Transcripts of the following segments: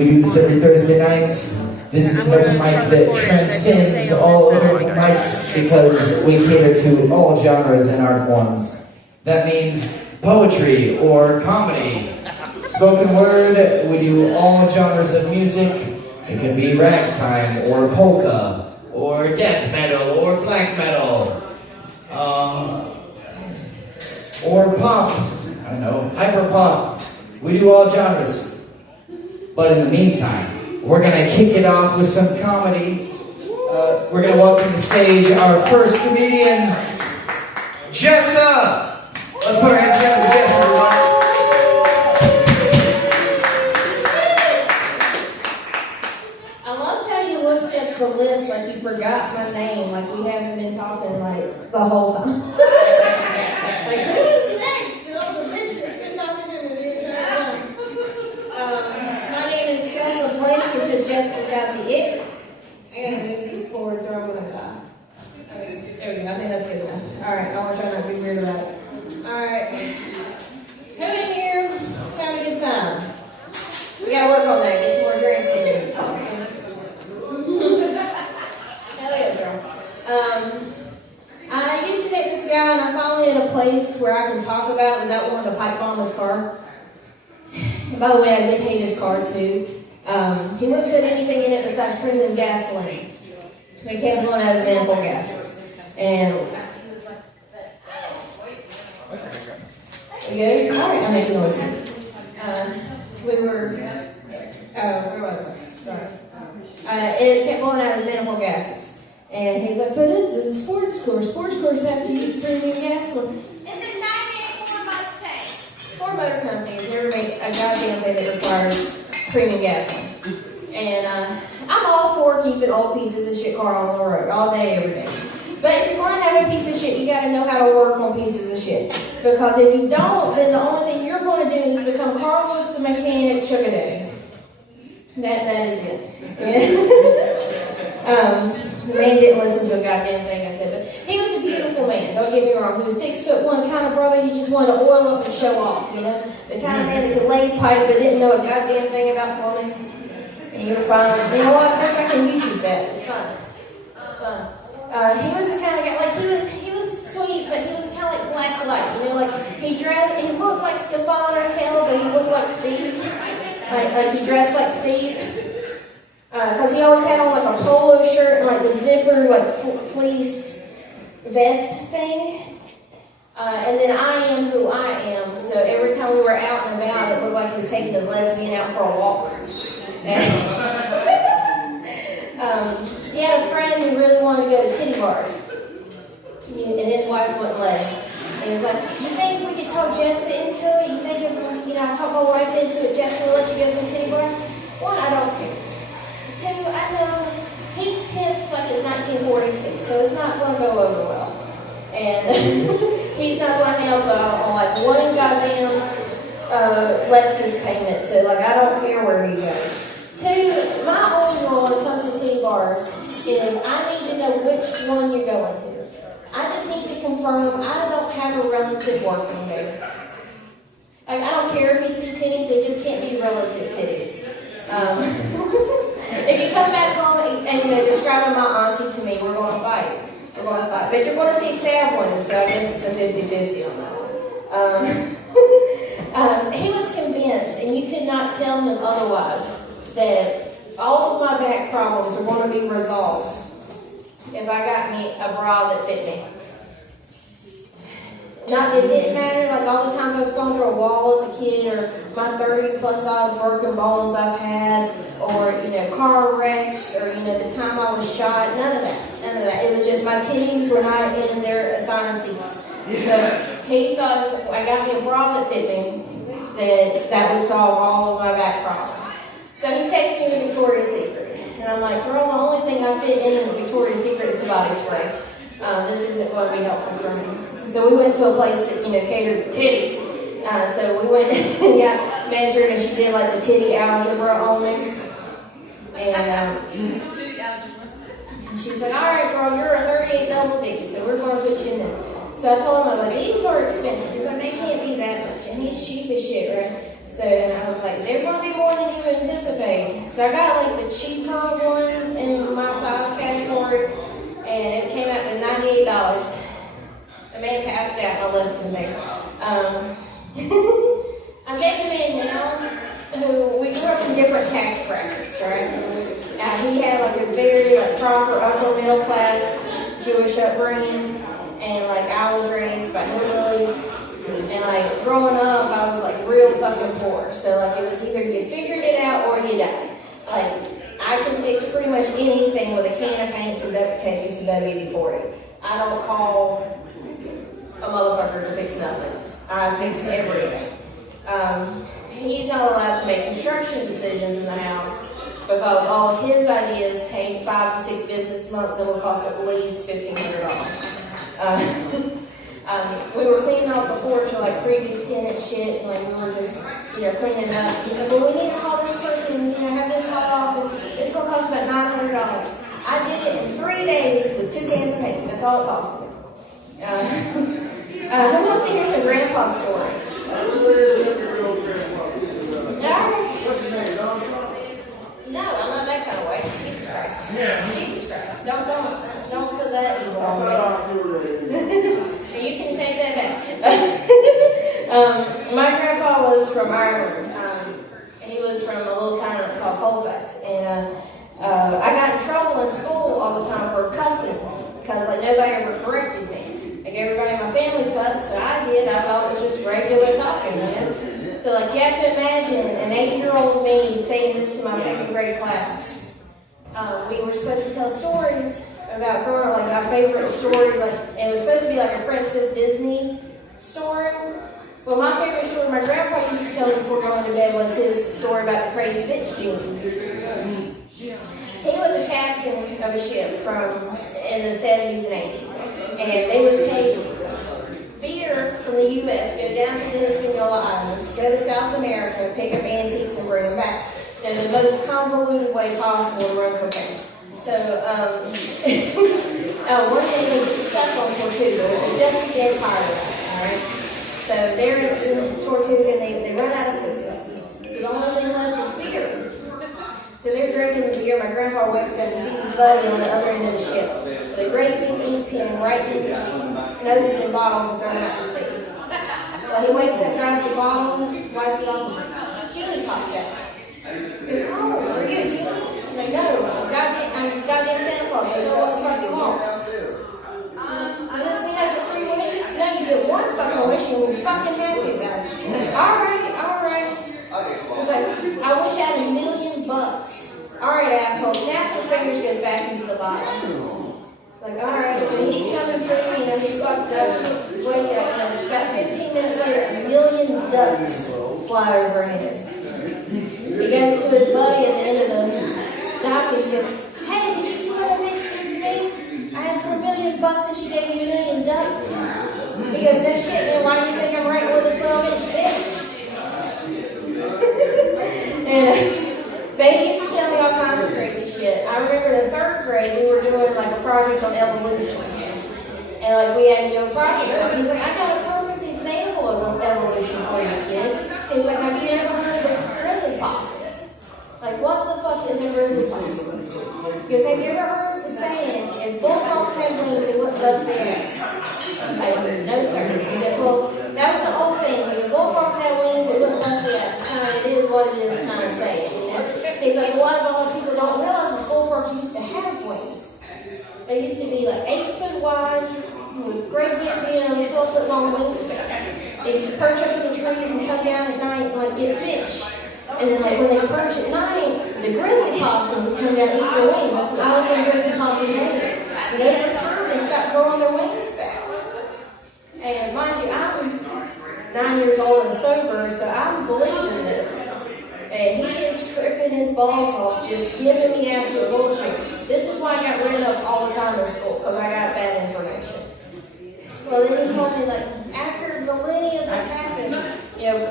We do this every Thursday night. This is an open mic that transcends all other mics because we cater to all genres and art forms. That means poetry or comedy, spoken word. We do all genres of music. It can be ragtime or polka or death metal or black metal. Or pop, I don't know, hyper pop. We do all genres. But in the meantime, we're gonna kick it off with some comedy. We're gonna welcome to the stage our first comedian, Jessa. Let's put our hands together for Jessa, everyone. I loved how you looked at the list like you forgot my name, like we haven't been talking like the whole time. Like, who is next? And all the bitch that's been talking to me the entire time. My name is Jessa Blake. It's just Jessica without the it. I gotta move these cords or I'm gonna die. Okay, there we go. I think that's good enough. Alright, I wanna try not to be weird about it. Alright. Who in here is having a good time? We gotta work on that. Get some more drinks in. Hell yeah, girl. I used to date this guy, and I'm finally in a place where I can talk about without wanting to pipe bomb his car. And by the way, I did hate his car too. He wouldn't put anything in it besides premium gasoline. He kept blowing out his manifold gaskets. And you good? All right, I'm making noise. Where was I? Sorry. It kept blowing out his manifold gaskets. And he's like, but it's a sports car. Sports cars have to use premium gasoline. It's a 984 Mustang. Ford Motor Company has never made a goddamn thing that requires premium gasoline. And I'm all for keeping old pieces of shit car on the road all day, every day. But if you're going to have a piece of shit, you got to know how to work on pieces of shit. Because if you don't, then the only thing you're going to do is become Carlos the Mechanic Sugar Daddy. That is it. The man didn't listen to a goddamn thing I said, but he was a beautiful man, don't get me wrong. He was 6'1", kind of brother you just wanted to oil up and show off, you know? The kind of man that could lay pipe but didn't know a goddamn thing about plumbing. And you were fine. You know what? I can YouTube that. It's fun. It's fun. He was the kind of guy, like, he was sweet, but he was kind of like black light, you know? Like, he looked like Stefan or Kel, but he looked like Steve. Like he dressed like Steve. Because he always had on like a polo shirt and like the zipper, like fleece vest thing. And then I am who I am, so every time we were out and about, it looked like he was taking his lesbian out for a walk. And he had a friend who really wanted to go to titty bars, and his wife wouldn't let him. And he was like, you think we could talk Jessa into it? You think if we, talk my wife into it, Jessa will let you go to a titty bar? One, I don't care. Two, I know he tips like it's 1946, so it's not going to go over well. And he's not going to help on like one goddamn Lexus payment, so like I don't care where he goes. Two, my only rule when it comes to titty bars is I need to know which one you're going to. I just need to confirm I don't have a relative working there. Like, I don't care if you see titties, they just can't be relative titties. If you come back home and describing my auntie to me, we're going to fight. We're going to fight. But you're going to see sad ones, so I guess it's a 50-50 on that one. He was convinced, and you could not tell him otherwise, that all of my back problems are going to be resolved if I got me a bra that fit me. It didn't matter, like all the times I was going through a wall as a kid, or my 30-plus odd broken bones I've had, or, car wrecks, or, the time I was shot, none of that. It was just my titties were not in their assigned seats. So he thought if I got me a bra that fit me, that would solve all of my back problems. So he takes me to Victoria's Secret, and I'm like, girl, the only thing I fit in Victoria's Secret is the body spray. This isn't going to be helpful for me. So we went to a place that, catered to titties. So we went and got measured, and she did like the titty algebra on me. And she was like, all right, girl, you're a 38 double D, so we're going to put you in there. So I told him, I was like, these are expensive. He's like, they can't be that much. And he's cheap as shit, right? So I was like, they're going to be more than you anticipate. So I got like the cheaper one in my size category, and it came out to $98. The man passed out and I left him there. I'm dating a man now who we grew up in different tax brackets, right? He had like a very like proper upper middle class Jewish upbringing, and like I was raised by hillbillies, and like growing up I was like real fucking poor. So like it was either you figured it out or you died. Like I can fix pretty much anything with a can of paint, some duct tape, and some WD-40. I don't call a motherfucker to fix nothing. I fix everything. He's not allowed to make construction decisions in the house because all of his ideas take 5 to 6 business months and will cost at least $1,500. We were cleaning off the porch with like previous tenant shit, and like we were just, cleaning up. He's like, well, we need to call this person, have this haul off, and it's gonna cost about $900. I did it in 3 days with 2 cans of paint. That's all it cost me. Who wants to hear some grandpa stories? No, I'm not that kind of way. Jesus Christ. Yeah. Jesus Christ. Don't put that evil on me. You can take that back. My grandpa was from Ireland. He was from a little town called Colfax. And I got in trouble in school all the time for cussing because like nobody ever corrected me. Like everybody in my family cussed, so I did. I thought it was just regular talking, So like you have to imagine an 8-year-old me saying this to my 2nd grade class. We were supposed to tell stories about growing up, like our favorite story, like and it was supposed to be like a Princess Disney story. Well, my favorite story my grandpa used to tell me before going to bed was his story about the crazy bitch genie. He was a captain of a ship in the 70s and 80s. And they would take beer from the U.S., go down to the Hispaniola Islands, go to South America, pick up antiques, and bring them back in the most convoluted way possible to run cocaine. So, one day they get stuck on Tortuga, which is just a dead pirate, alright? So they're in Tortuga and they run out of food. So the only thing left is beer. So they're drinking the beer. My grandpa wakes up and sees his buddy on the other end of the ship with a great big ink pen writing notes in bottles and throwing them out to sea. Well, he wakes up, grabs the bottle, wipes it off, genie pops out. He goes, oh, are you a genie? He's like, no, I'm goddamn Santa Claus. That's what the fuck you want. Does this mean I get 3 wishes? No, you get 1 fucking wish and you're fucking happy about it. He's like, all right. He's like, I wish I had $1 million. Alright, asshole. Snaps her fingers, goes back into the bottle. Like, alright, so he's coming through, he's fucked up. He's waking up, about 15 minutes later, $1 million ducks fly overhead. He goes to his buddy at the end of the dock and he goes, hey, did you see what that bitch did today? I asked for $1 million and she gave me $1 million ducks. He goes, no shit, man, why do you think I'm writing with a 12-inch pen? And baby used to tell me all kinds of crazy shit. I remember in 3rd grade we were doing like a project on evolution. And like we had to do a project. He's like, I got a perfect example of evolution for you, kid. He's like, have you ever heard of grizzly possums? Like, what the fuck is a grizzly possum? Because have you ever heard the saying, if bulldogs had wings, they wouldn't bust their ass? I said, no, sir. He goes, well, that was the old saying. If bulldogs had wings, they wouldn't bust their ass. It is what it is kind of saying. He's like, a lot of people don't realize that bullfrogs used to have wings. They used to be like 8 foot wide, with great big, 12 foot long wingspans. They used to perch up in the trees and come down at night and like get fish. And then like when they perch at night, the grizzly possums would come down and eat their wings. That's the only thing grizzly possums made. And over time, they stopped growing their wings back. And mind you, I'm 9 years old and sober, so I'm believing this. And he is tripping his balls off, just giving me absolute bullshit. This is why I got rid of all the time in school, because I got bad information. Well, then he told me, like, after millennia this happened,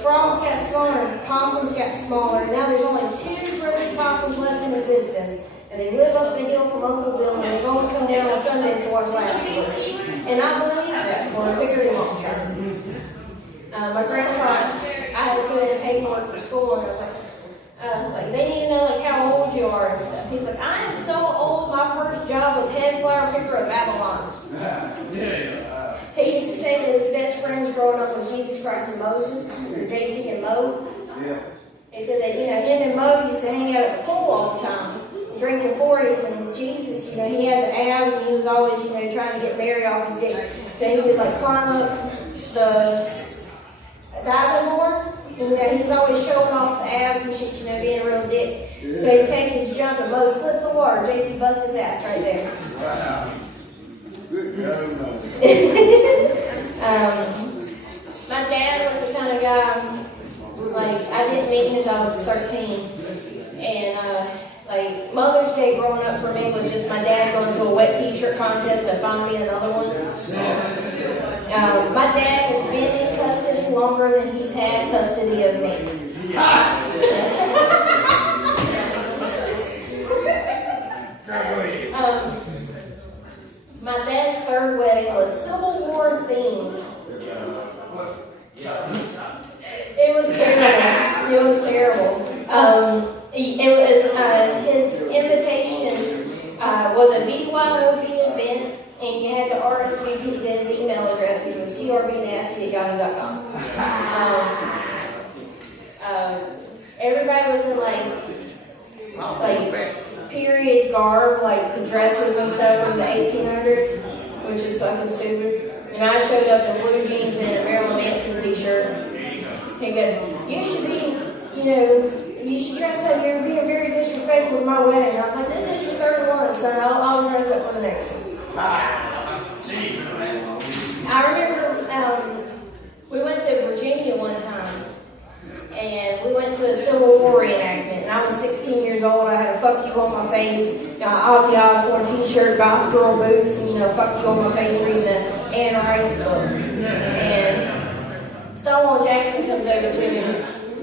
frogs got smaller, possums got smaller, and now there's only 2 grizzly possums left in existence. And they live up the hill from Uncle Bill, and they go and come down on Sundays to watch Lassie. And I believe that for a very long time. My grandpa, I had to put in paperwork for school, and I was like, they need to know like how old you are and stuff. He's like, I am so old, my first job was head flower picker of Babylon. He used to say that his best friends growing up was Jesus Christ and Moses, JC and Mo. He said that, him and Mo used to hang out at the pool all the time, drinking 40s, and Jesus, he had the abs, and he was always, trying to get married off his dick. So he would, climb up the diving board, and he's always showing off the abs and shit, being a real dick. So he'd take his jump and Mo slip the water. JC bust his ass right there. Wow. Good God. My dad was the kind of guy, I didn't meet him until I was 13. And, Mother's Day growing up for me was just my dad going to a wet t-shirt contest to find me another one. My dad has been in custody longer than he's had custody of me. My dad's third wedding was Civil War themed. It was terrible. It was terrible. His invitation was a BYOB event, and you had to RSVP to his email address, which was trbnasty@yahoo.com. Everybody was in period garb, the dresses and stuff from the 1800s, which is fucking stupid. And I showed up in blue jeans and a Marilyn Manson t-shirt. He goes, you should be, you should dress up. You're being very disrespectful with my wedding. And I was like, this is your third one, son. I'll dress up for the next one. I remember we went to Virginia one time, and we went to a Civil War reenactment. And I was 16 years old. I had a fuck you on my face, Ozzy Osbourne t-shirt, goth girl boots, and fuck you on my face reading the Anne Rice book. And Stonewall Jackson comes over to me and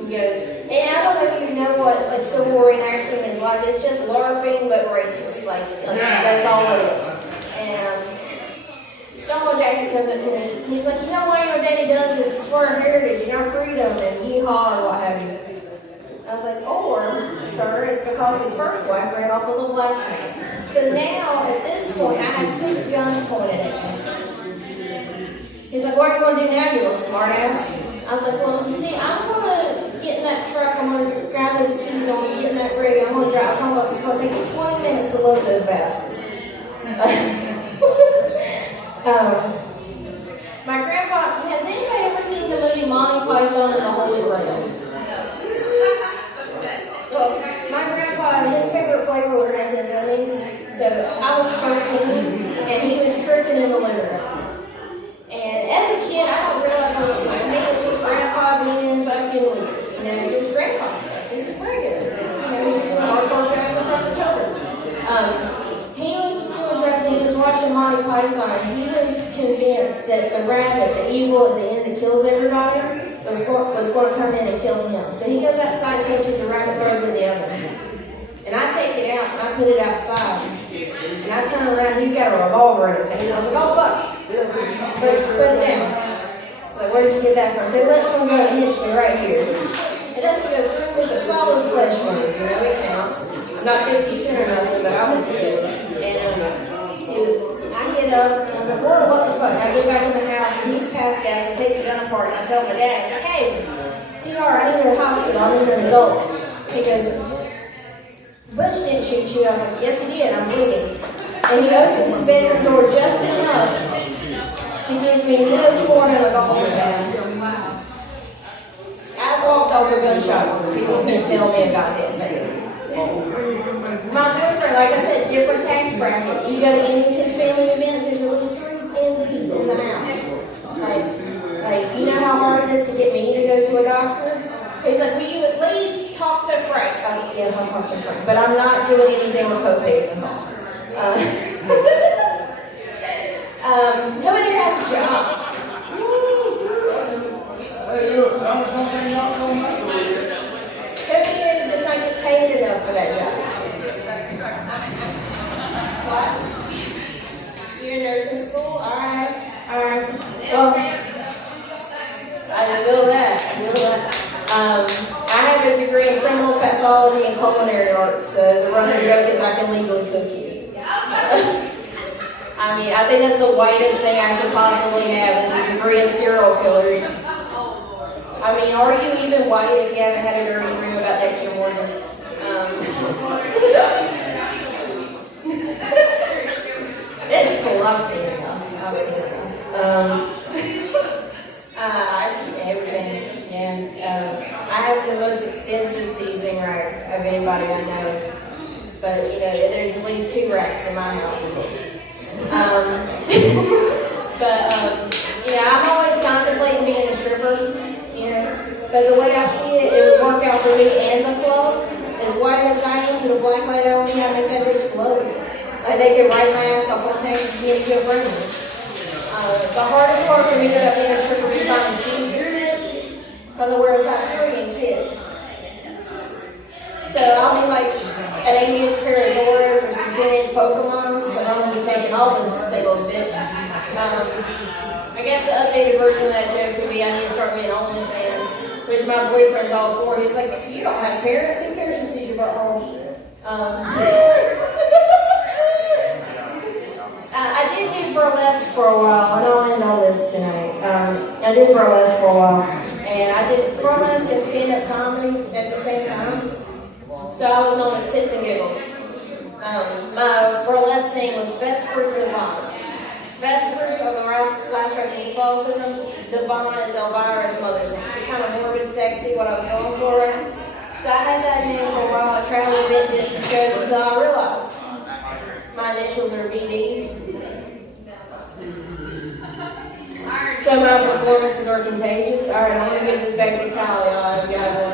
goes, and I don't know if you know what Civil War reenactment is like. It's just LARPing but racist. That's all it is. And Stonewall Jackson comes up to me. He's like, why your daddy does this? It's for our heritage and our freedom and yeehaw and what have you. I was like, sir, it's because his first wife ran off with a black man. So now, at this point, I have 6 guns pointed at me. He's like, what are you going to do now, you little smartass? I was like, well, you see, I'm going to get in that truck, I'm going to grab those keys, I'm going to get in that rig, I'm going to drive home. It's going to take you 20 minutes to load those bastards. My grandpa, has anybody ever seen the movie Monty Python and the Holy Grail? Well, my grandpa, his favorite flavor was M&M's. So I was 13, and he was tripping in the living room. And as a kid, I don't realize how much my name was just grandpa being fucking weird. Just grandpa stuff. He's regular. He's doing hardcore drugs in front of the children. He was doing drugs, he was watching Monty Python. He was convinced that the rabbit, the evil at the end that kills everybody, was going to come in and kill him. So he goes outside and catches a rabbit, throws it in the oven. And I take it out and I put it outside. And I turn around, he's got a revolver in his hand. I was like, oh fuck. Put it down. Like, where did you get that from? So he lets one go and hits me right here. It doesn't go through with a solid flesh wound, it counts. I'm not 50 Cent or nothing, but I was good. And I get up and I'm like, whoa, what the fuck? I get back in the house and he's passed out, so I take the gun apart and I tell my dad, he's like, hey, TR, I need her hospital, I need her adult. He goes, Butch didn't shoot you. I was like, yes he did, I'm bleeding. And he opens his bedroom door just enough to give me this sword and a golf bag. I walked over a gunshot wound. People can't tell me a goddamn thing. My boyfriend, like I said, different tax bracket. You go to any of his family events, there's at least 3 MDs in the house. You know how hard it is to get me to go to a doctor? He's like, will you at least talk to Frank? I said, yes, I'll talk to Frank. But I'm not doing anything with co-pays involved. Who in here has a job? Hey, look, I'm something y'all don't know. Who in here does not get paid enough for that job? What? You're in nursing school? Alright. Well, I feel that. I have a degree in criminal psychology and culinary arts, so the running joke is I can legally cook you. I mean, I think that's the whitest thing I could possibly have is a degree in serial killers. I mean, are you even white if you haven't had a dirty dream about Dexter Morgan? It's cool. I've seen it. I eat everything, and I have the most extensive seasoning rack of anybody I know. But there's at least 2 racks in my house. I'm always contemplating being a stripper. But the way I see it, it would work out for me and the club. As white as I am, put a black light on me, I make that bitch glow. Like they could write my ass off on page and get a good ring. The hardest part for me that I've been a stripper is finding shoes because I wear a size 3 in kids. So I'll be like an 8-inch pair of Doras or some 10-inch Pokemons, but I'm going to be taking all of them to say little bitch. I guess the updated version of that joke would be I need to start being OnlyFans, which my boyfriend's all for. He's like, you don't have parents, who cares who sees your butthole? I did do burlesque for a while, and I'll end all this tonight. I did burlesque for a while, and I did burlesque and stand-up comedy at the same time. So I was known as Tits and Giggles. My burlesque name was Vespers Devon. Vespers are the last rites of Catholicism. Devon is Elvira's mother's name. So kind of morbid, sexy, what I was going for. So I had that name for a while. I traveled a bit, did some shows until I realized my initials are VD. So my performances are contagious. Alright, I'm going to give this back to Callie. I've got one.